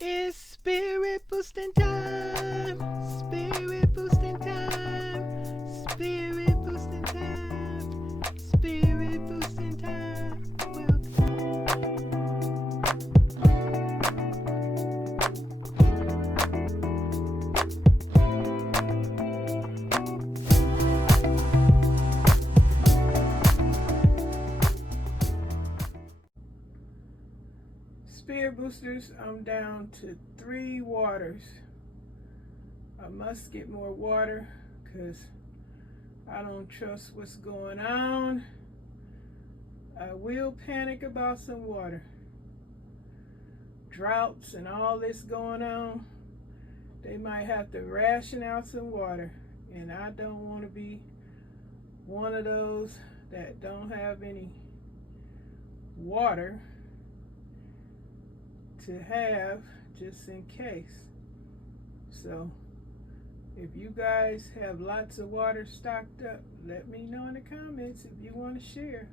It's spirit boosting time. Spirit boosting time. Spirit boosting time. Spirit boosting time. Spirit boosters, I'm down to 3 waters. I must get more water because I don't trust what's going on. I will panic about some water. Droughts and all this going on, they might have to ration out some water. And I don't want to be one of those that don't have any water to have just in case. So if you guys have lots of water stocked up, let me know in the comments if you want to share.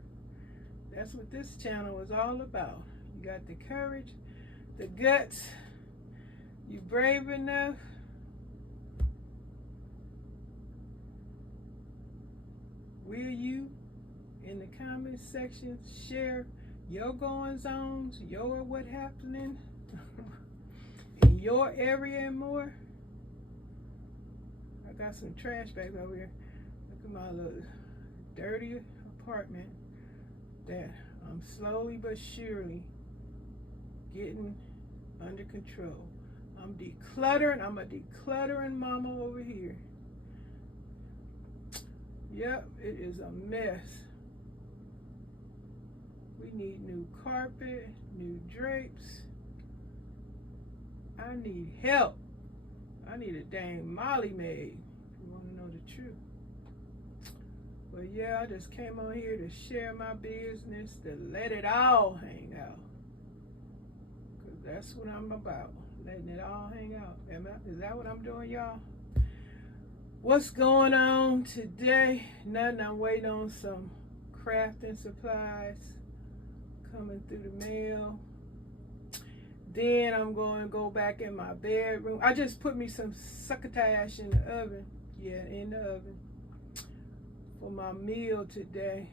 That's what this channel is all about. You got the courage, the guts, you brave enough, will you in the comment section share your goings on, your what happening in your area and more? I got some trash bags over here. Look at my little dirty apartment that I'm slowly but surely getting under control. I'm decluttering. I'm a decluttering mama over here. Yep, it is a mess. We need new carpet, new drapes. I need help. I need a dang Molly maid, if you want to know the truth. But yeah, I just came on here to share my business, to let it all hang out. Because that's what I'm about, letting it all hang out. Is that what I'm doing, y'all? What's going on today? Nothing. I'm waiting on some crafting supplies coming through the mail. Then I'm going to go back in my bedroom. I just put me some succotash in the oven. Yeah, in the oven for my meal today.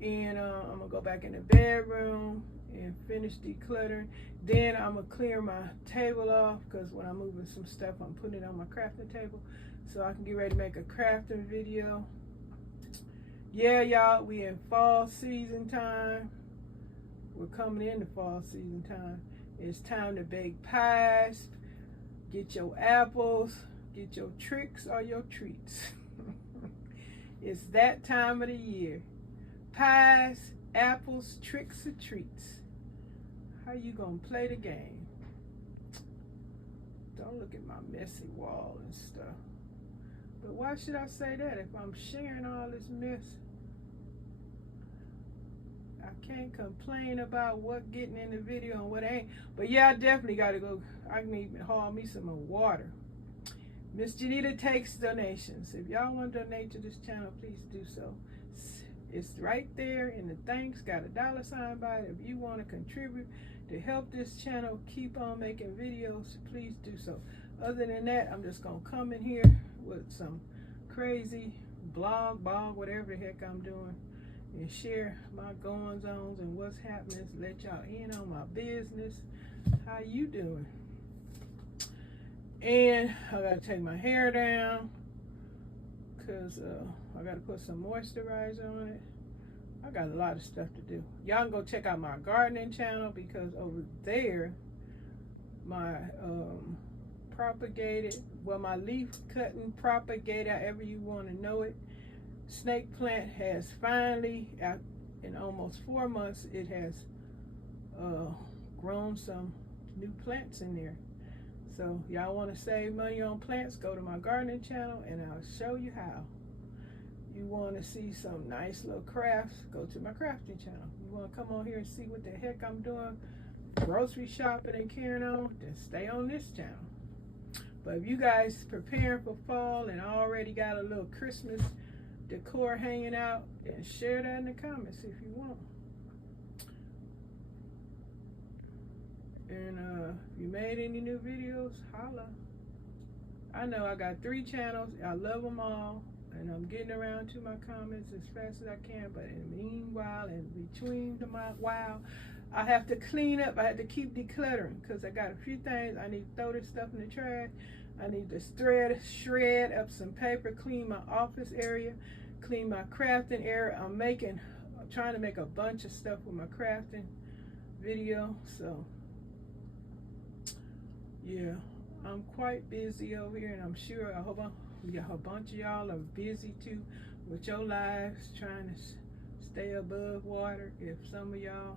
And I'm going to go back in the bedroom and finish decluttering. Then I'm going to clear my table off because when I'm moving some stuff, I'm putting it on my crafting table so I can get ready to make a crafting video. Yeah, y'all, we in fall season time. We're coming into fall season time. It's time to bake pies, get your apples, get your tricks or your treats. It's that time of the year. Pies, apples, tricks or treats. How you gonna play the game? Don't look at my messy wall and stuff. But why should I say that if I'm sharing all this mess? I can't complain about what getting in the video and what ain't. But yeah, I definitely got to go. I need to haul me some more water. Miss JENITA takes donations. If y'all want to donate to this channel, please do so. It's right there in the thanks. Got a $ by it. If you want to contribute to help this channel keep on making videos, please do so. Other than that, I'm just going to come in here with some crazy blog, whatever the heck I'm doing, and share my goings-ons and what's happening, let y'all in on my business. How you doing? And I gotta take my hair down because I gotta put some moisturizer on it. I got a lot of stuff to do. Y'all can go check out my gardening channel because over there my my leaf cutting, propagated, however you want to know it, snake plant has finally, in almost 4 months, it has grown some new plants in there. So y'all want to save money on plants, go to my gardening channel and I'll show you how. You want to see some nice little crafts, go to my crafting channel. You want to come on here and see what the heck I'm doing, grocery shopping and carrying on, then stay on this channel. But if you guys preparing for fall and already got a little Christmas decor hanging out, then share that in the comments if you want. And if you made any new videos, holla. I know I got 3 channels. I love them all. And I'm getting around to my comments as fast as I can. But in the meanwhile, in between the while, I have to clean up. I have to keep decluttering because I got a few things. I need to throw this stuff in the trash. I need to shred up some paper, clean my office area, clean my crafting area. I'm trying to make a bunch of stuff with my crafting video. So yeah, I'm quite busy over here, and I'm sure a bunch of y'all are busy too with your lives, trying to stay above water. If some of y'all,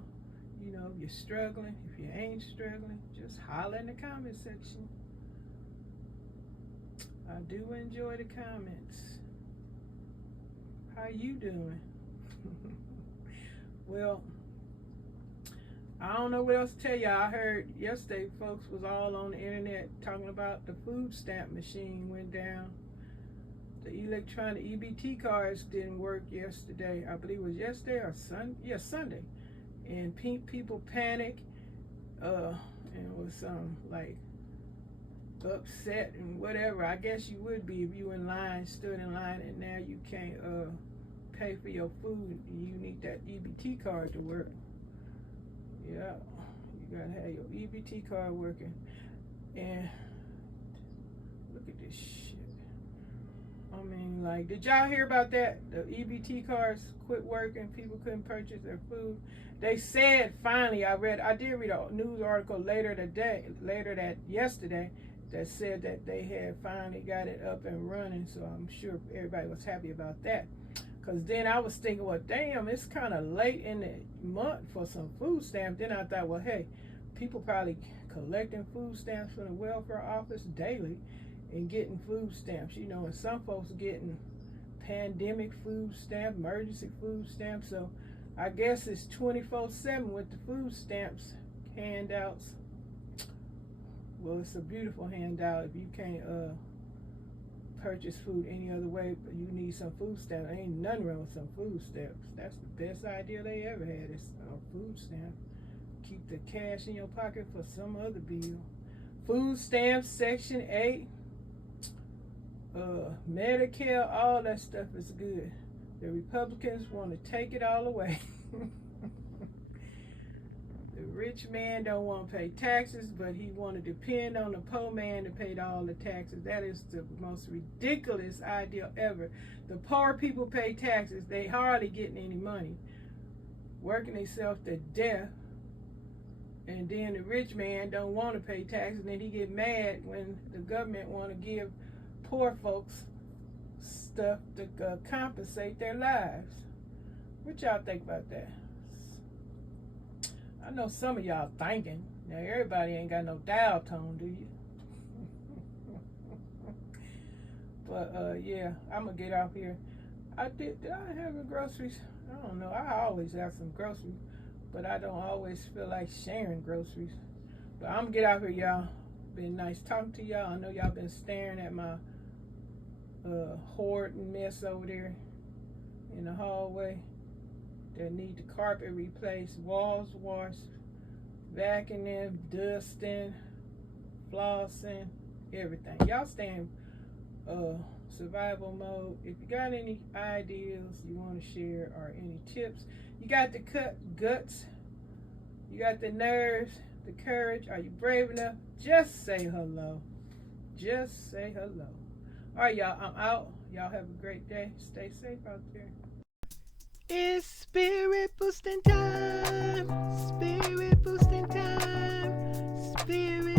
you know, you're struggling, if you ain't struggling, just holler in the comment section. I do enjoy the comments. How you doing? Well, I don't know what else to tell y'all. I heard yesterday folks was all on the internet talking about the food stamp machine went down. The electronic EBT cards didn't work yesterday. I believe it was yesterday or Sunday. And people panicked and was like upset and whatever. I guess you would be if you stood in line, and now you can't pay for your food. You need that EBT card to work. Yeah, you gotta have your EBT card working. And look at this shit. I mean, like, did y'all hear about that? The EBT cards quit working. People couldn't purchase their food. They said finally. I did read a news article yesterday that said that they had finally got it up and running. So I'm sure everybody was happy about that. Because then I was thinking, well, damn, it's kind of late in the month for some food stamps. Then I thought, well, hey, people probably collecting food stamps from the welfare office daily and getting food stamps, you know, and some folks getting pandemic food stamp, emergency food stamps. So I guess it's 24/7 with the food stamps handouts. Well, it's a beautiful handout if you can't purchase food any other way, but you need some food stamps. Ain't nothing wrong with some food stamps. That's the best idea they ever had, is a food stamp. Keep the cash in your pocket for some other bill. Food stamps, Section 8, Medicare, all that stuff is good. The Republicans want to take it all away. The rich man don't want to pay taxes, but he want to depend on the poor man to pay all the taxes. That is the most ridiculous idea ever. The poor people pay taxes. They hardly getting any money, working themselves to death. And then the rich man don't want to pay taxes, and then he get mad when the government want to give poor folks stuff to compensate their lives. What y'all think about that? I know some of y'all thinking. Now, everybody ain't got no dial tone, do you? But, yeah, I'm going to get off here. Did I have any groceries? I don't know. I always have some groceries, but I don't always feel like sharing groceries. But I'm going to get out here, y'all. Been nice talking to y'all. I know y'all been staring at my hoard and mess over there in the hallway. That need the carpet replaced, walls washed, vacuuming, dusting, flossing, everything. Y'all stay in survival mode. If you got any ideas you want to share or any tips, you got the guts, you got the nerves, the courage, are you brave enough? Just say hello. Just say hello. All right, y'all, I'm out. Y'all have a great day. Stay safe out there. It's spirit boosting time. Spirit boosting time. Spirit